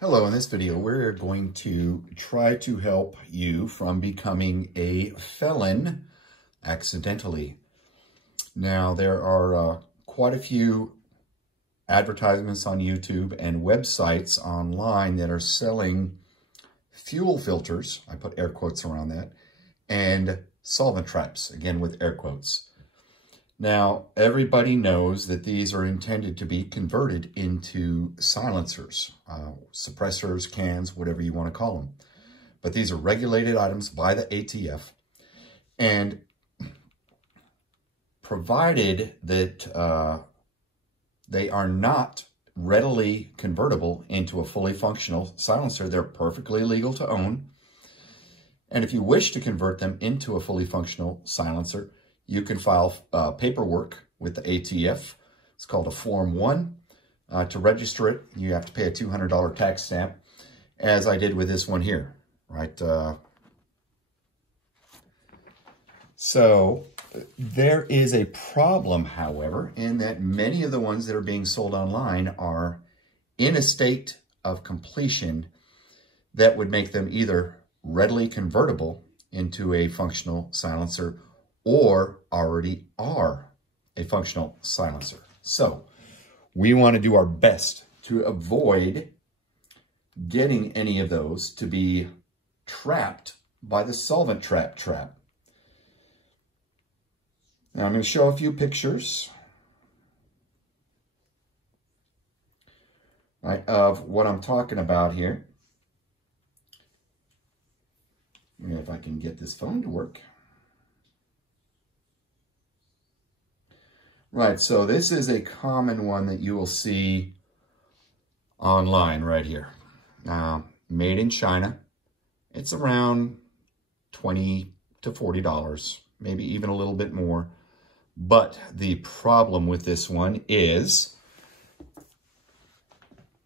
Hello, in this video, we're going to try to help you from becoming a felon accidentally. Now, there are quite a few advertisements on YouTube and websites online that are selling fuel filters, I put air quotes around that, and solvent traps, again with air quotes. Now, everybody knows that these are intended to be converted into silencers, suppressors, cans, whatever you want to call them. But these are regulated items by the ATF. And provided that they are not readily convertible into a fully functional silencer, they're perfectly legal to own. And if you wish to convert them into a fully functional silencer, you can file paperwork with the ATF. It's called a Form 1. To register it, you have to pay a $200 tax stamp, as I did with this one here, right? So there is a problem, however, in that many of the ones that are being sold online are in a state of completion that would make them either readily convertible into a functional silencer or already are a functional silencer. So we want to do our best to avoid getting any of those to be trapped by the solvent trap. Now I'm going to show a few pictures of what I'm talking about here. If I can get this phone to work. Right, so this is a common one that you will see online right here. Made in China. It's around $20 to $40, maybe even a little bit more. But the problem with this one is,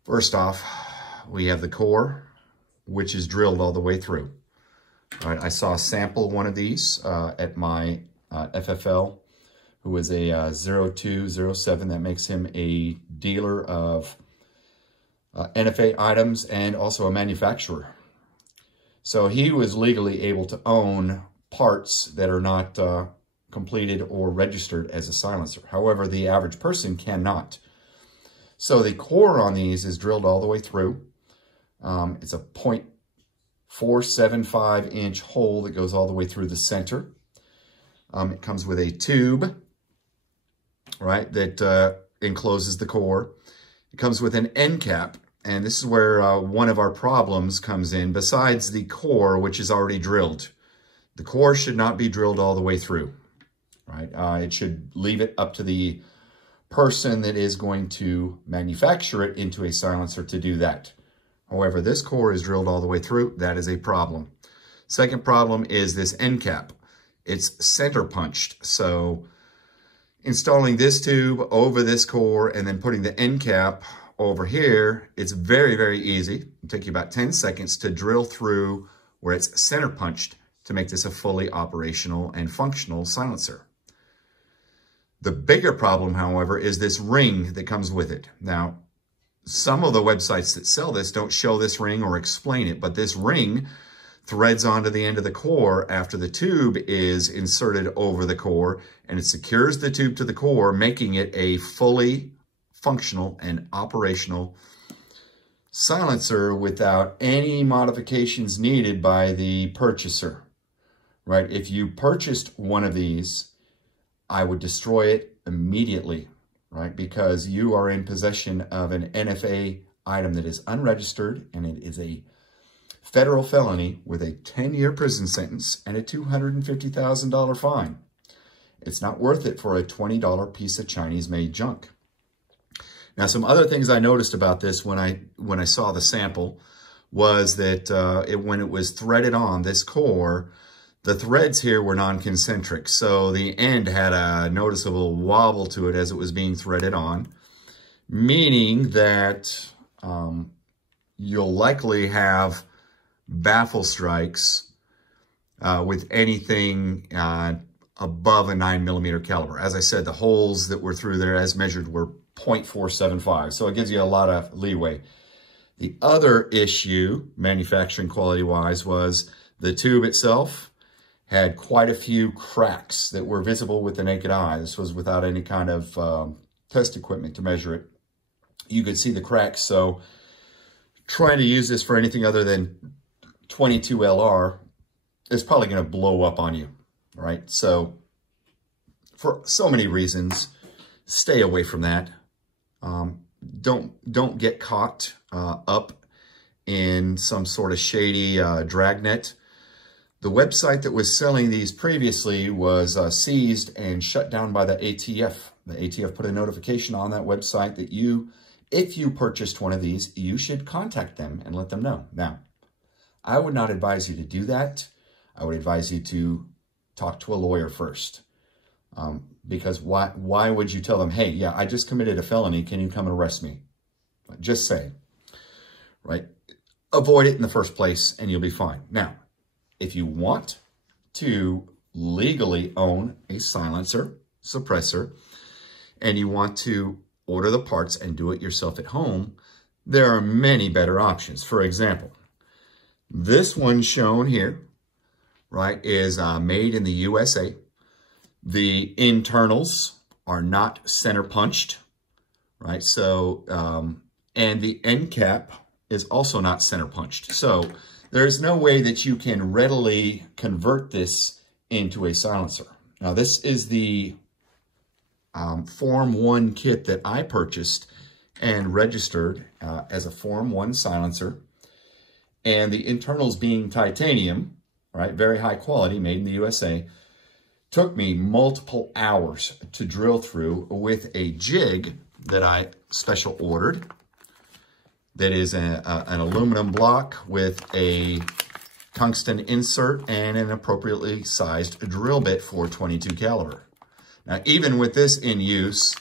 first off, we have the core, which is drilled all the way through. All right, I saw a sample one of these at my FFL, who is a 0207. That makes him a dealer of NFA items and also a manufacturer. So he was legally able to own parts that are not completed or registered as a silencer. However, the average person cannot. So the core on these is drilled all the way through. It's a 0.475 inch hole that goes all the way through the center. It comes with a tube, right, that encloses the core. It comes with an end cap, and this is where one of our problems comes in, besides the core, which is already drilled. The core should not be drilled all the way through, right? It should leave it up to the person that is going to manufacture it into a silencer to do that. However, this core is drilled all the way through. That is a problem. Second problem is this end cap. It's center punched, so installing this tube over this core and then putting the end cap over here, it's very, very easy. It'll take you about 10 seconds to drill through where it's center punched to make this a fully operational and functional silencer. The bigger problem, however, is this ring that comes with it. Now, some of the websites that sell this don't show this ring or explain it, but this ring threads onto the end of the core after the tube is inserted over the core, and it secures the tube to the core, making it a fully functional and operational silencer without any modifications needed by the purchaser, right? If you purchased one of these, I would destroy it immediately, right? Because you are in possession of an NFA item that is unregistered, and it is a federal felony with a 10-year prison sentence and a $250,000 fine. It's not worth it for a $20 piece of Chinese-made junk. Now, some other things I noticed about this when I saw the sample was that when it was threaded on this core, the threads here were non-concentric. So the end had a noticeable wobble to it as it was being threaded on, meaning that you'll likely have baffle strikes with anything above a 9mm caliber. As I said, the holes that were through there as measured were 0.475, so it gives you a lot of leeway. The other issue, manufacturing quality-wise, was the tube itself had quite a few cracks that were visible with the naked eye. This was without any kind of test equipment to measure it. You could see the cracks, so trying to use this for anything other than 22 LR is probably going to blow up on you, right? So for so many reasons, stay away from that. Don't get caught up in some sort of shady dragnet. The website that was selling these previously was seized and shut down by the ATF. The ATF put a notification on that website that if you purchased one of these, you should contact them and let them know. Now, I would not advise you to do that. I would advise you to talk to a lawyer first. Because why would you tell them, hey, yeah, I just committed a felony. Can you come and arrest me? Just say, right? Avoid it in the first place and you'll be fine. Now, if you want to legally own a silencer, suppressor, and you want to order the parts and do it yourself at home, there are many better options. For example, this one shown here, right, is made in the USA. The internals are not center punched, right? So, and the end cap is also not center punched. So there's no way that you can readily convert this into a silencer. Now, this is the Form 1 kit that I purchased and registered as a Form 1 silencer. And the internals being titanium, right, very high quality, made in the USA, took me multiple hours to drill through with a jig that I special ordered. That is an aluminum block with a tungsten insert and an appropriately sized drill bit for 22 caliber. Now, even with this in use,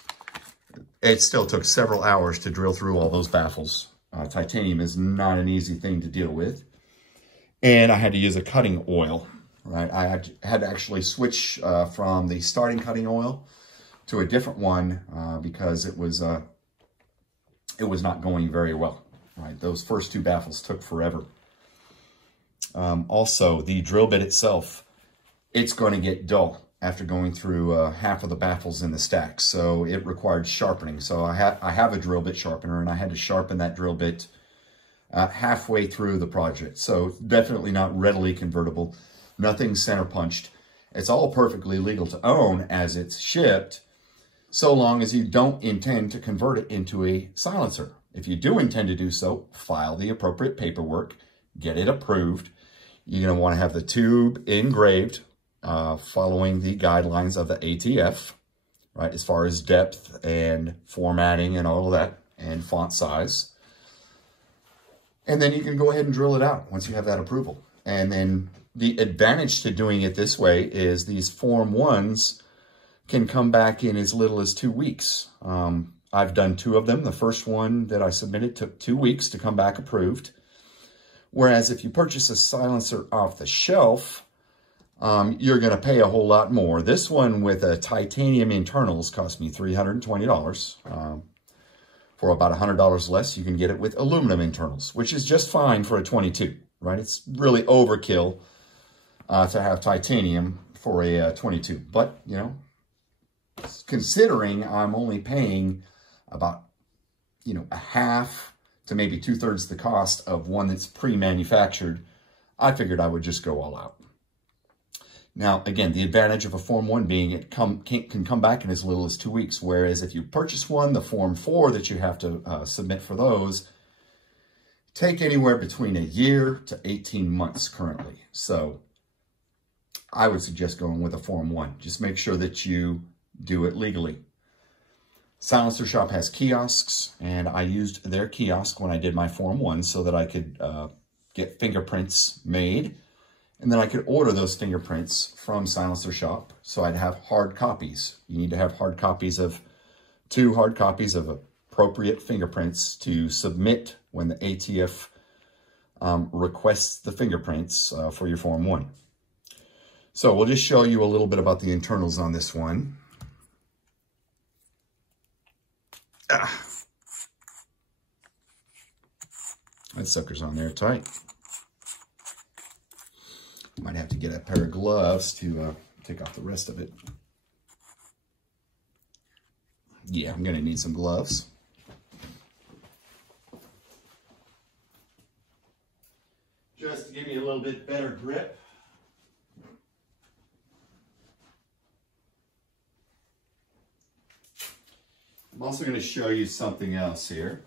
it still took several hours to drill through all those baffles. Titanium is not an easy thing to deal with. And I had to use a cutting oil, right? I had to actually switch from the starting cutting oil to a different one because it was not going very well, right? Those first two baffles took forever. Also, the drill bit itself, it's going to get dull after going through half of the baffles in the stack. So it required sharpening. So I have a drill bit sharpener and I had to sharpen that drill bit halfway through the project. So definitely not readily convertible. Nothing center punched. It's all perfectly legal to own as it's shipped, so long as you don't intend to convert it into a silencer. If you do intend to do so, file the appropriate paperwork, get it approved. You're going to want to have the tube engraved, following the guidelines of the ATF, right, as far as depth and formatting and all of that, and font size. And then you can go ahead and drill it out once you have that approval. And then the advantage to doing it this way is these Form 1s can come back in as little as 2 weeks. I've done 2 of them. The first one that I submitted took 2 weeks to come back approved. Whereas if you purchase a silencer off the shelf, you're going to pay a whole lot more. This one with a titanium internals cost me $320. For about $100 less, you can get it with aluminum internals, which is just fine for a 22, right? It's really overkill to have titanium for a 22. But, you know, considering I'm only paying about, you know, a half to maybe 2/3 the cost of one that's pre-manufactured, I figured I would just go all out. Now, again, the advantage of a Form 1 being it can come back in as little as 2 weeks, whereas if you purchase one, the Form 4 that you have to submit for those take anywhere between a year to 18 months currently. So I would suggest going with a Form 1. Just make sure that you do it legally. Silencer Shop has kiosks, and I used their kiosk when I did my Form 1 so that I could get fingerprints made. And then I could order those fingerprints from Silencer Shop, so I'd have hard copies. You need to have hard copies of 2 hard copies of appropriate fingerprints to submit when the ATF requests the fingerprints for your Form 1. So we'll just show you a little bit about the internals on this one. That sucker's on there tight. Might have to get a pair of gloves to take off the rest of it. Yeah, I'm gonna need some gloves. Just to give you a little bit better grip. I'm also going to show you something else here.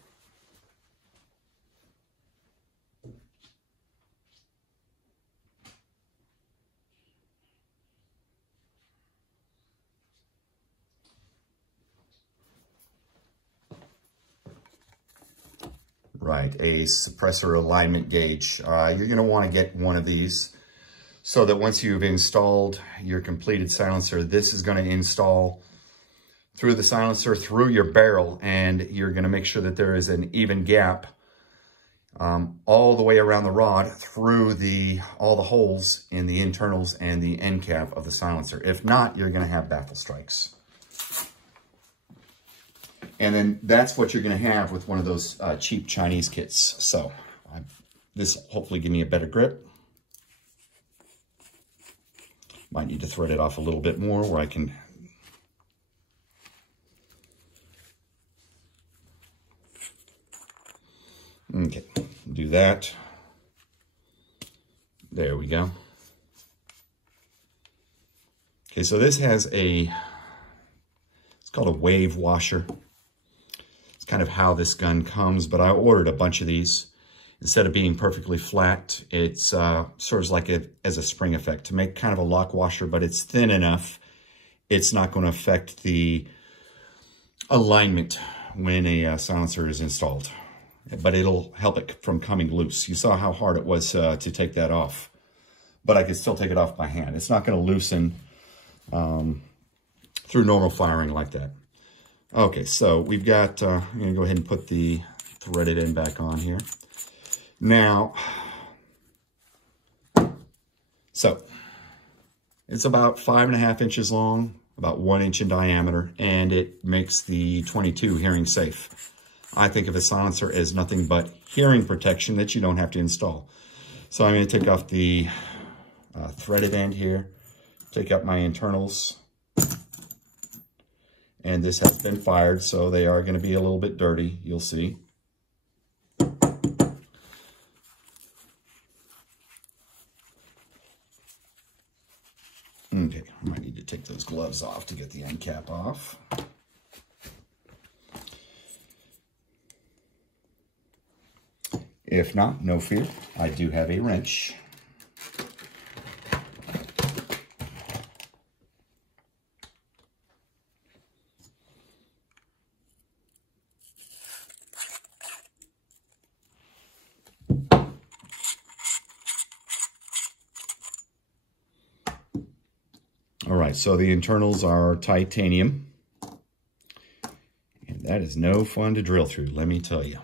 Right, a suppressor alignment gauge. You're going to want to get one of these so that once you've installed your completed silencer, this is going to install through the silencer, through your barrel, and you're going to make sure that there is an even gap all the way around the rod through all the holes in the internals and the end cap of the silencer. If not, you're going to have baffle strikes. And then that's what you're going to have with one of those cheap Chinese kits. So this hopefully give me a better grip. Might need to thread it off a little bit more where I can. Okay, do that. There we go. Okay, so this has it's called a wave washer. It's kind of how this gun comes, but I ordered a bunch of these. Instead of being perfectly flat, it's serves like as a spring effect to make kind of a lock washer, but it's thin enough. It's not going to affect the alignment when a silencer is installed, but it'll help it from coming loose. You saw how hard it was to take that off, but I could still take it off by hand. It's not going to loosen through normal firing like that. Okay, so we've got, I'm going to go ahead and put the threaded end back on here. Now, so it's about 5.5 inches long, about 1 inch in diameter, and it makes the 22 hearing safe. I think of a silencer as nothing but hearing protection that you don't have to install. So I'm going to take off the threaded end here, take out my internals, and this has been fired, so they are going to be a little bit dirty, you'll see. Okay, I might need to take those gloves off to get the end cap off. If not, no fear, I do have a wrench. All right, so the internals are titanium, and that is no fun to drill through, let me tell you.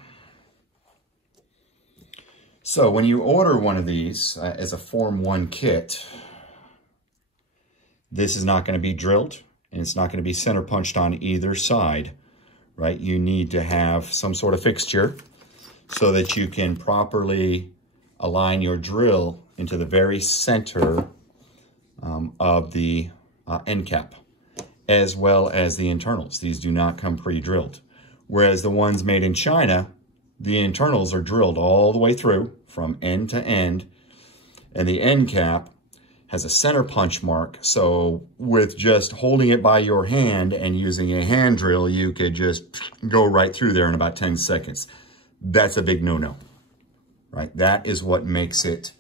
So when you order one of these as a Form 1 kit, this is not going to be drilled, and it's not going to be center punched on either side, right? You need to have some sort of fixture so that you can properly align your drill into the very center of the end cap, as well as the internals. These do not come pre-drilled. Whereas the ones made in China, the internals are drilled all the way through from end to end, and the end cap has a center punch mark. So with just holding it by your hand and using a hand drill, you could just go right through there in about 10 seconds. That's a big no-no, right? That is what makes it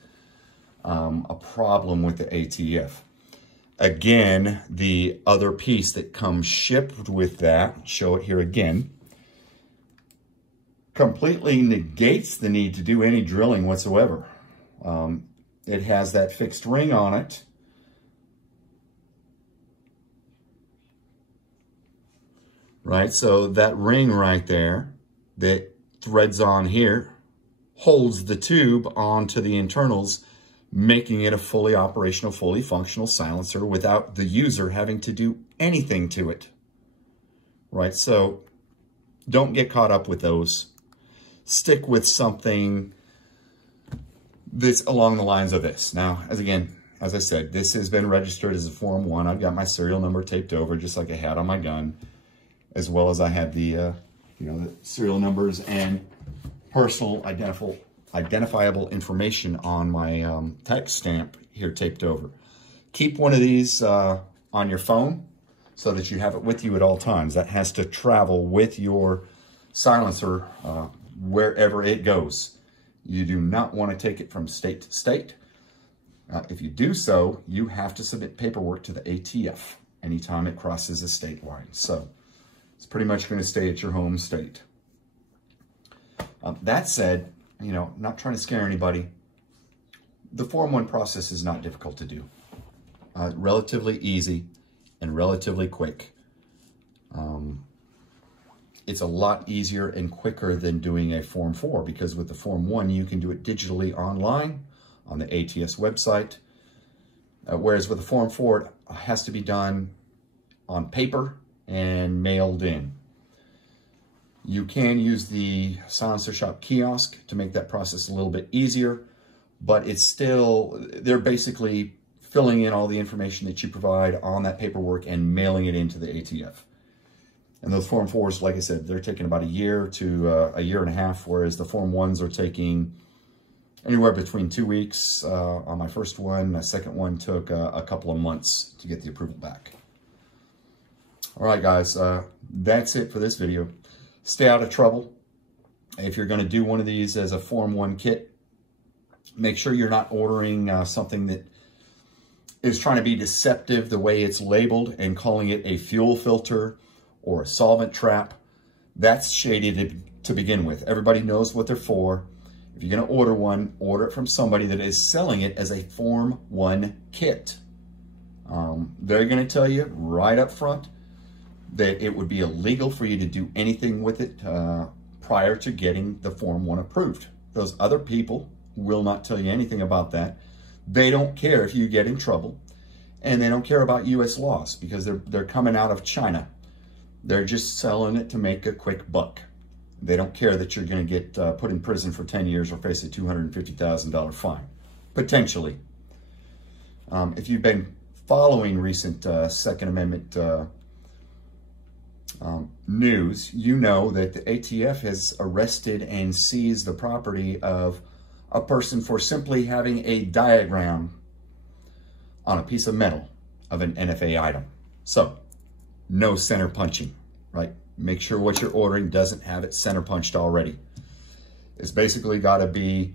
a problem with the ATF. Again, the other piece that comes shipped with that, show it here again, completely negates the need to do any drilling whatsoever. It has that fixed ring on it. Right, so that ring right there that threads on here holds the tube onto the internals, making it a fully operational, fully functional silencer without the user having to do anything to it. Right, so don't get caught up with those. stick with something that's along the lines of this. Now, as I said, this has been registered as a Form 1. I've got my serial number taped over just like I had on my gun, as well as I had the, the serial numbers and personal identifiable information on my tax stamp here taped over. Keep one of these on your phone so that you have it with you at all times. That has to travel with your silencer wherever it goes. You do not want to take it from state to state. If you do so, you have to submit paperwork to the ATF anytime it crosses a state line. So it's pretty much going to stay at your home state. That said, not trying to scare anybody, the Form 1 process is not difficult to do. Relatively easy and relatively quick. It's a lot easier and quicker than doing a Form 4, because with the Form 1, you can do it digitally online on the ATS website. Whereas with the Form 4, it has to be done on paper and mailed in. You can use the Silencer Shop kiosk to make that process a little bit easier, but it's still, they're basically filling in all the information that you provide on that paperwork and mailing it into the ATF. And those Form 4s, like I said, they're taking about a year to a year and a half, whereas the Form 1s are taking anywhere between 2 weeks on my first one. My second one took a couple of months to get the approval back. All right, guys, that's it for this video. Stay out of trouble. If you're going to do one of these as a Form 1 kit, make sure you're not ordering something that is trying to be deceptive the way it's labeled and calling it a fuel filter or a solvent trap. That's shady to begin with. Everybody knows what they're for. If you're going to order one, order it from somebody that is selling it as a Form 1 kit. They're going to tell you right up front that it would be illegal for you to do anything with it prior to getting the Form 1 approved. Those other people will not tell you anything about that. They don't care if you get in trouble, and they don't care about U.S. laws because they're coming out of China. They're just selling it to make a quick buck. They don't care that you're going to get put in prison for 10 years or face a $250,000 fine, potentially. If you've been following recent Second Amendment news, you know that the ATF has arrested and seized the property of a person for simply having a diagram on a piece of metal of an NFA item. So, no center punching, right? Make sure what you're ordering doesn't have it center punched already. It's basically got to be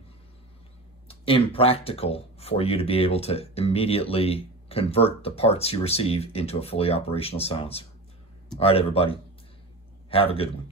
impractical for you to be able to immediately convert the parts you receive into a fully operational silencer. All right, everybody, have a good one.